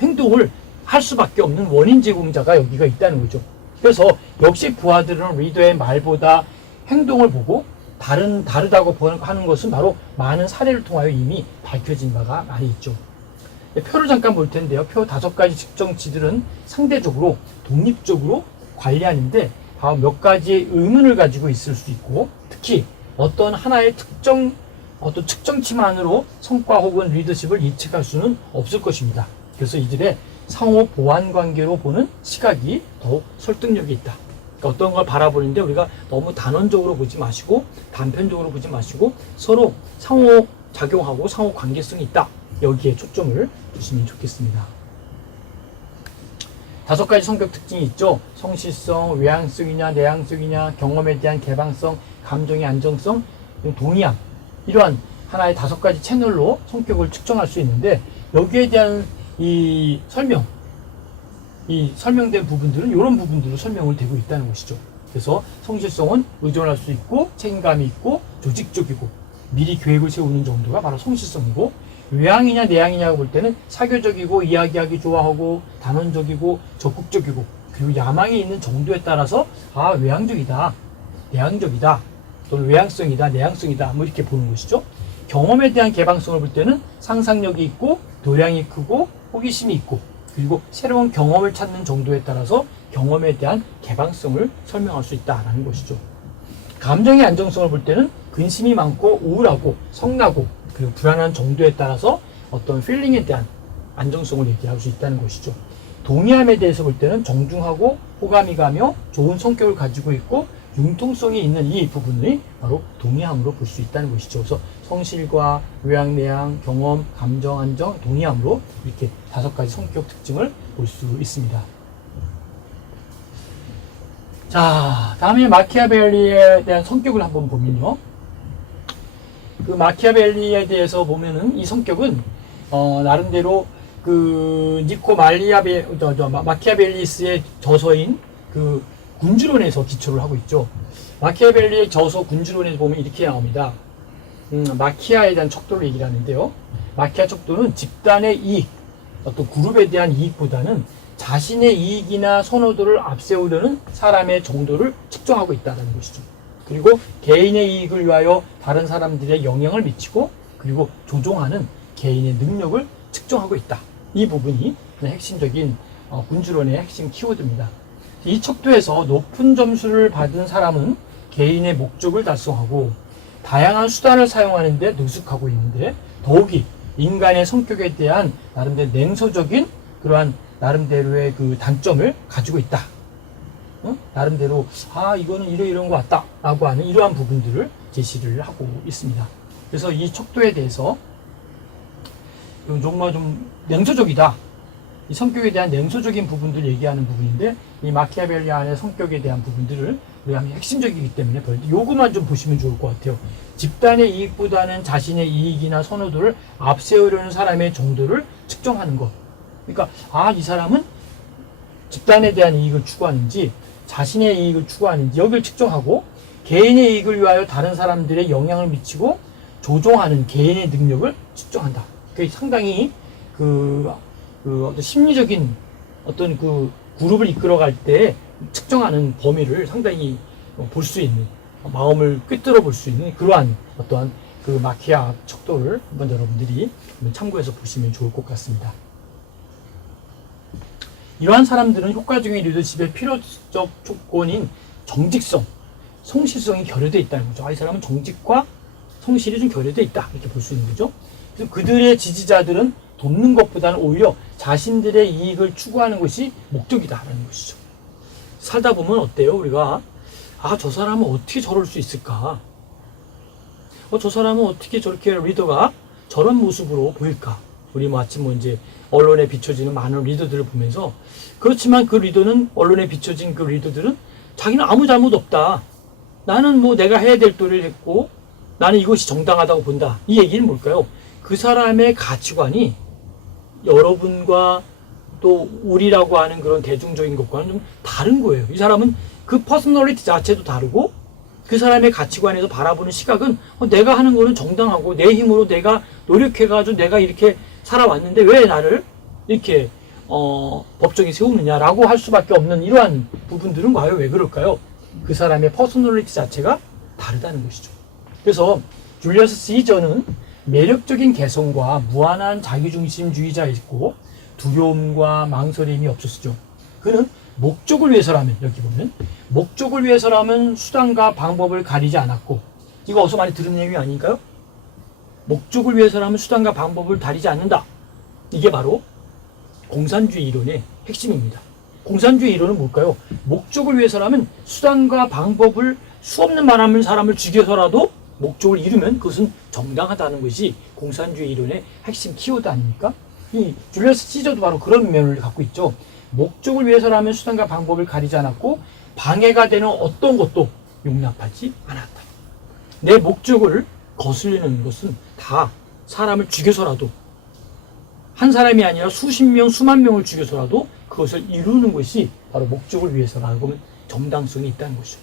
행동을 할 수밖에 없는 원인 제공자가 여기가 있다는 거죠. 그래서 역시 부하들은 리더의 말보다 행동을 보고 다르다고 하는 것은 바로 많은 사례를 통하여 이미 밝혀진 바가 많이 있죠. 표를 잠깐 볼 텐데요. 표 5가지 측정치들은 상대적으로 독립적으로 관리하는데 몇 가지의 의문을 가지고 있을 수 있고 특히 어떤 하나의 어떤 측정치만으로 성과 혹은 리더십을 예측할 수는 없을 것입니다. 그래서 이들의 상호 보완 관계로 보는 시각이 더욱 설득력이 있다. 그러니까 어떤 걸 바라보는데 우리가 너무 단원적으로 보지 마시고 단편적으로 보지 마시고 서로 상호 작용하고 상호 관계성이 있다. 여기에 초점을 두시면 좋겠습니다. 5가지 성격 특징이 있죠. 성실성, 외향성이냐 내향성이냐, 경험에 대한 개방성, 감정의 안정성, 동의함. 이러한 하나의 5가지 채널로 성격을 측정할 수 있는데 여기에 대한 설명된 부분들은 이런 부분들로 설명을 되고 있다는 것이죠. 그래서 성실성은 의존할 수 있고 책임감이 있고 조직적이고 미리 계획을 세우는 정도가 바로 성실성이고 외향이냐 내향이냐고 볼 때는 사교적이고 이야기하기 좋아하고 단원적이고 적극적이고 그리고 야망이 있는 정도에 따라서 외향적이다, 내향적이다 또는 외향성이다, 내향성이다 이렇게 보는 것이죠. 경험에 대한 개방성을 볼 때는 상상력이 있고 도량이 크고 호기심이 있고 그리고 새로운 경험을 찾는 정도에 따라서 경험에 대한 개방성을 설명할 수 있다는 것이죠. 감정의 안정성을 볼 때는 근심이 많고 우울하고 성나고 그리고 불안한 정도에 따라서 어떤 필링에 대한 안정성을 얘기할 수 있다는 것이죠. 동의함에 대해서 볼 때는 정중하고 호감이 가며 좋은 성격을 가지고 있고 융통성이 있는 이 부분이 바로 동의함으로 볼 수 있다는 것이죠. 그래서 성실과 외향, 내향, 경험, 감정, 안정, 동의함으로 이렇게 5가지 성격 특징을 볼 수 있습니다. 자, 다음에 마키아벨리에 대한 성격을 한번 보면요. 그 마키아벨리에 대해서 보면은 이 성격은 나름대로 그 마키아벨리스의 저서인 그 군주론에서 기초를 하고 있죠. 마키아벨리의 저서 군주론에서 보면 이렇게 나옵니다. 마키아에 대한 척도를 얘기를 하는데요. 마키아 척도는 집단의 이익, 어떤 그룹에 대한 이익보다는 자신의 이익이나 선호도를 앞세우려는 사람의 정도를 측정하고 있다는 것이죠. 그리고 개인의 이익을 위하여 다른 사람들의 영향을 미치고 그리고 조종하는 개인의 능력을 측정하고 있다. 이 부분이 핵심적인 군주론의 핵심 키워드입니다. 이 척도에서 높은 점수를 받은 사람은 개인의 목적을 달성하고 다양한 수단을 사용하는 데 능숙하고 있는데 더욱이 인간의 성격에 대한 나름대로 냉소적인 그러한 나름대로의 그 단점을 가지고 있다. 나름대로 이거는 이런 것 같다 라고 하는 이러한 부분들을 제시를 하고 있습니다. 그래서 이 척도에 대해서 정말 좀 냉소적이다. 이 성격에 대한 냉소적인 부분들 얘기하는 부분인데 이 마키아벨리안의 성격에 대한 부분들을 우리가 핵심적이기 때문에 요거만 좀 보시면 좋을 것 같아요. 집단의 이익보다는 자신의 이익이나 선호도를 앞세우려는 사람의 정도를 측정하는 것. 그러니까 이 사람은 집단에 대한 이익을 추구하는지 자신의 이익을 추구하는지 여기를 측정하고 개인의 이익을 위하여 다른 사람들의 영향을 미치고 조종하는 개인의 능력을 측정한다. 그게 상당히 어떤 심리적인 어떤 그 그룹을 이끌어갈 때 측정하는 범위를 상당히 볼 수 있는 마음을 꿰뚫어 볼 수 있는 그러한 어떠한 그 마키아 척도를 한번 여러분들이 참고해서 보시면 좋을 것 같습니다. 이러한 사람들은 효과적인 리더십의 필요적 조건인 정직성, 성실성이 결여되어 있다는 거죠. 이 사람은 정직과 성실이 좀 결여되어 있다 이렇게 볼 수 있는 거죠. 그래서 그들의 지지자들은 돕는 것보다는 오히려 자신들의 이익을 추구하는 것이 목적이다라는 것이죠. 살다 보면 어때요? 우리가 저 사람은 어떻게 저럴 수 있을까? 저 사람은 어떻게 저렇게 리더가 저런 모습으로 보일까? 우리 마침 이제 언론에 비춰지는 많은 리더들을 보면서 그렇지만 그 리더는 언론에 비춰진 그 리더들은 자기는 아무 잘못 없다. 나는 내가 해야 될 도리를 했고 나는 이것이 정당하다고 본다. 이 얘기는 뭘까요? 그 사람의 가치관이 여러분과 또 우리라고 하는 그런 대중적인 것과는 좀 다른 거예요. 이 사람은 그 퍼스널리티 자체도 다르고 그 사람의 가치관에서 바라보는 시각은 내가 하는 거는 정당하고 내 힘으로 내가 노력해가지고 내가 이렇게 살아왔는데 왜 나를 이렇게 법정에 세우느냐라고 할 수밖에 없는 이러한 부분들은 과연 왜 그럴까요? 그 사람의 퍼스널리티 자체가 다르다는 것이죠. 그래서 줄리어스 시저는 매력적인 개성과 무한한 자기중심주의자였고 두려움과 망설임이 없었죠. 그는 목적을 위해서라면 여기 보면 목적을 위해서라면 수단과 방법을 가리지 않았고 이거 어디서 많이 들은 내용이 아닐까요? 목적을 위해서라면 수단과 방법을 가리지 않는다. 이게 바로 공산주의 이론의 핵심입니다. 공산주의 이론은 뭘까요? 목적을 위해서라면 수단과 방법을 수없는 많은 사람을 죽여서라도 목적을 이루면 그것은 정당하다는 것이 공산주의 이론의 핵심 키워드 아닙니까? 이 줄리어스 시저도 바로 그런 면을 갖고 있죠. 목적을 위해서라면 수단과 방법을 가리지 않았고 방해가 되는 어떤 것도 용납하지 않았다. 내 목적을 거슬리는 것은 다 사람을 죽여서라도 한 사람이 아니라 수십 명, 수만 명을 죽여서라도 그것을 이루는 것이 바로 목적을 위해서라고 하면 정당성이 있다는 것이죠.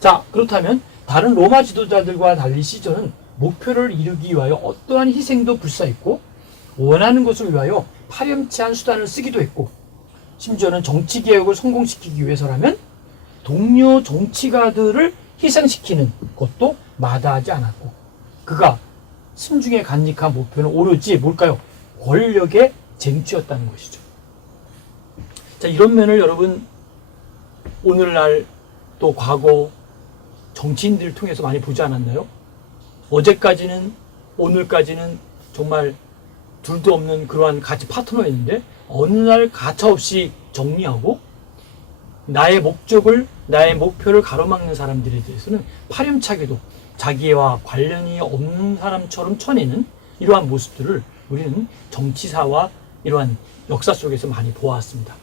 자, 그렇다면 다른 로마 지도자들과 달리 시저는 목표를 이루기 위하여 어떠한 희생도 불사했고 원하는 것을 위하여 파렴치한 수단을 쓰기도 했고 심지어는 정치개혁을 성공시키기 위해서라면 동료 정치가들을 희생시키는 것도 마다하지 않았고 그가 심중에 간직한 목표는 오로지 뭘까요? 권력의 쟁취였다는 것이죠. 자, 이런 면을 여러분 오늘날 또 과거 정치인들을 통해서 많이 보지 않았나요? 어제까지는 오늘까지는 정말 둘도 없는 그러한 같이 파트너였는데 어느 날 가차없이 정리하고 나의 목표를 가로막는 사람들에 대해서는 파렴치하게도 자기와 관련이 없는 사람처럼 쳐내는 이러한 모습들을 우리는 정치사와 이러한 역사 속에서 많이 보아왔습니다.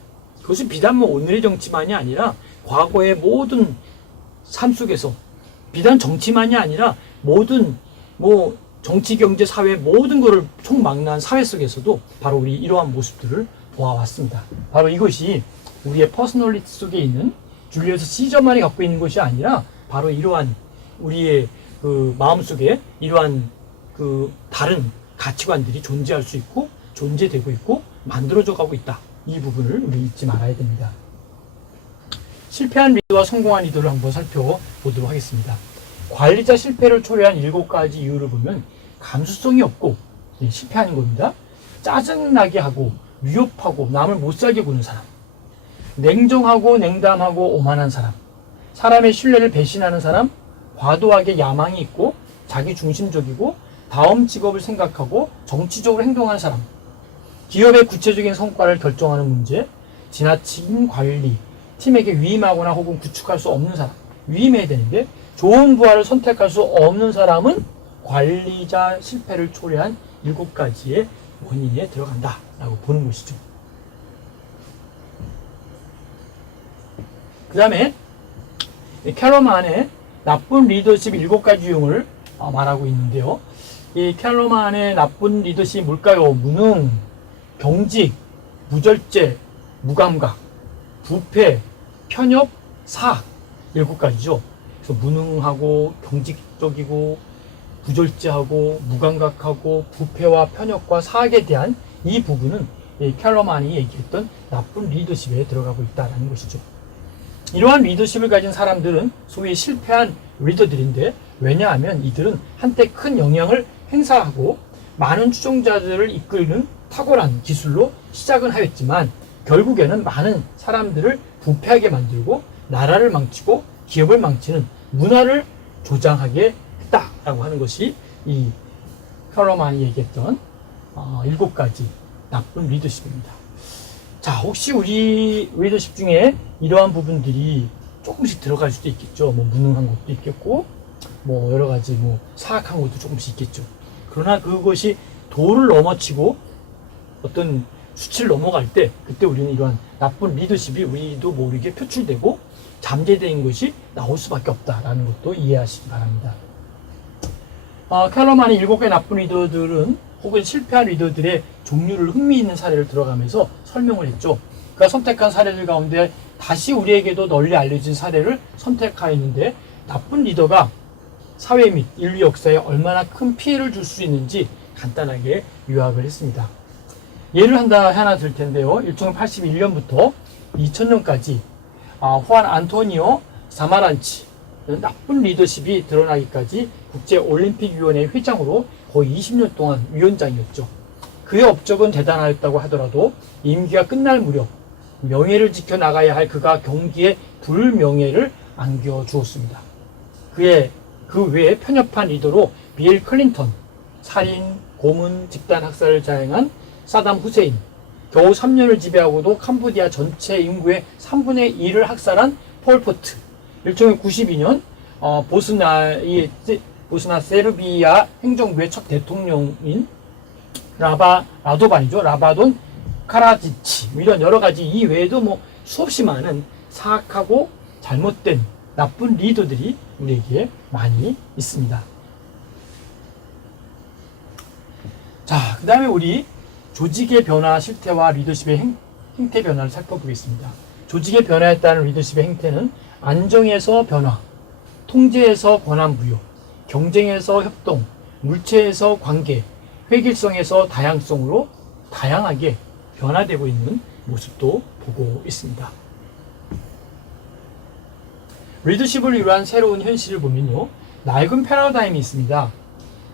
그것은 비단 오늘의 정치만이 아니라 과거의 모든 삶 속에서 비단 정치만이 아니라 모든 정치, 경제, 사회 모든 것을 총망라한 사회 속에서도 바로 우리 이러한 모습들을 보아왔습니다. 바로 이것이 우리의 퍼스널리티 속에 있는 줄리어스 시저만이 갖고 있는 것이 아니라 바로 이러한 우리의 그 마음속에 이러한 그 다른 가치관들이 존재할 수 있고 존재되고 있고 만들어져 가고 있다. 이 부분을 우리 잊지 말아야 됩니다. 실패한 리더와 성공한 리더를 한번 살펴보도록 하겠습니다. 관리자 실패를 초래한 7가지 이유를 보면 감수성이 없고 실패하는 겁니다. 짜증나게 하고 위협하고 남을 못살게 구는 사람, 냉정하고 냉담하고 오만한 사람, 사람의 신뢰를 배신하는 사람, 과도하게 야망이 있고 자기중심적이고 다음 직업을 생각하고 정치적으로 행동하는 사람, 기업의 구체적인 성과를 결정하는 문제, 지나친 관리, 팀에게 위임하거나 혹은 구축할 수 없는 사람, 위임해야 되는데 좋은 부하를 선택할 수 없는 사람은 관리자 실패를 초래한 7가지의 원인에 들어간다 라고 보는 것이죠. 그 다음에 캘러만의 나쁜 리더십 7가지 유형을 말하고 있는데요. 이 캘러만의 나쁜 리더십이 뭘까요? 무능, 경직, 무절제, 무감각, 부패, 편협, 사악 7가지죠. 그래서 무능하고 경직적이고 부절제하고 무감각하고 부패와 편협과 사악에 대한 이 부분은 캘러만이 얘기했던 나쁜 리더십에 들어가고 있다는 것이죠. 이러한 리더십을 가진 사람들은 소위 실패한 리더들인데, 왜냐하면 이들은 한때 큰 영향을 행사하고 많은 추종자들을 이끌는 탁월한 기술로 시작은 하였지만 결국에는 많은 사람들을 부패하게 만들고 나라를 망치고 기업을 망치는 문화를 조장하게 했다라고 하는 것이 이 캘러만이 얘기했던 7가지 나쁜 리더십입니다. 자, 혹시 우리 리더십 중에 이러한 부분들이 조금씩 들어갈 수도 있겠죠. 뭐 무능한 것도 있겠고, 뭐 여러 가지 뭐 사악한 것도 조금씩 있겠죠. 그러나 그것이 도를 넘어치고 어떤 수치를 넘어갈 때, 그때 우리는 이러한 나쁜 리더십이 우리도 모르게 표출되고 잠재된 것이 나올 수밖에 없다라는 것도 이해하시기 바랍니다. 캘러만의 7개의 나쁜 리더들은 혹은 실패한 리더들의 종류를 흥미있는 사례를 들어가면서 설명을 했죠. 그가 선택한 사례들 가운데 다시 우리에게도 널리 알려진 사례를 선택하였는데, 나쁜 리더가 사회 및 인류 역사에 얼마나 큰 피해를 줄 수 있는지 간단하게 요약을 했습니다. 예를 하나 들 텐데요. 1981년부터 2000년까지 후안 안토니오 사마란치, 나쁜 리더십이 드러나기까지 국제올림픽위원회 회장으로 거의 20년 동안 위원장이었죠. 그의 업적은 대단하였다고 하더라도 임기가 끝날 무렵 명예를 지켜나가야 할 그가 경기에 불명예를 안겨주었습니다. 그 외에 편협한 리더로 빌 클린턴, 살인, 고문, 집단 학살을 자행한 사담 후세인, 겨우 3년을 지배하고도 캄보디아 전체 인구의 3분의 1을 학살한 폴포트, 1992년 보스나 세르비아 행정부의 첫 대통령인 라바돈 카라지치, 이런 여러 가지 이외에도 뭐 수없이 많은 사악하고 잘못된 나쁜 리더들이 우리에게 많이 있습니다. 자, 그 다음에 우리 조직의 변화 실태와 리더십의 행태 변화를 살펴보겠습니다. 조직의 변화에 따른 리더십의 행태는 안정에서 변화, 통제에서 권한 부여, 경쟁에서 협동, 물체에서 관계, 획일성에서 다양성으로 다양하게 변화되고 있는 모습도 보고 있습니다. 리더십을 이루한 새로운 현실을 보면요, 낡은 패러다임이 있습니다.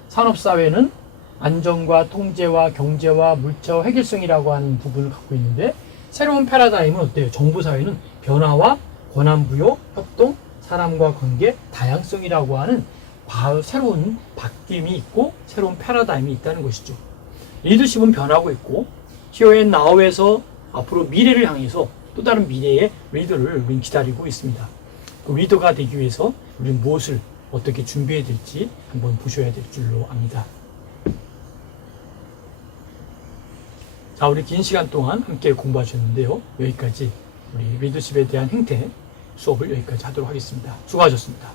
산업사회는 안정과 통제와 경제와 물체와 획일성이라고 하는 부분을 갖고 있는데, 새로운 패러다임은 어때요? 정보사회는 변화와 권한부여, 협동, 사람과 관계, 다양성이라고 하는 새로운 바뀜이 있고 새로운 패러다임이 있다는 것이죠. 리더십은 변하고 있고, Here and Now에서 앞으로 미래를 향해서 또 다른 미래의 리더를 우리는 기다리고 있습니다. 그 리더가 되기 위해서 우리는 무엇을 어떻게 준비해야 될지 한번 보셔야 될 줄로 압니다. 자, 우리 긴 시간 동안 함께 공부하셨는데요. 여기까지 우리 리더십에 대한 행태 수업을 여기까지 하도록 하겠습니다. 수고하셨습니다.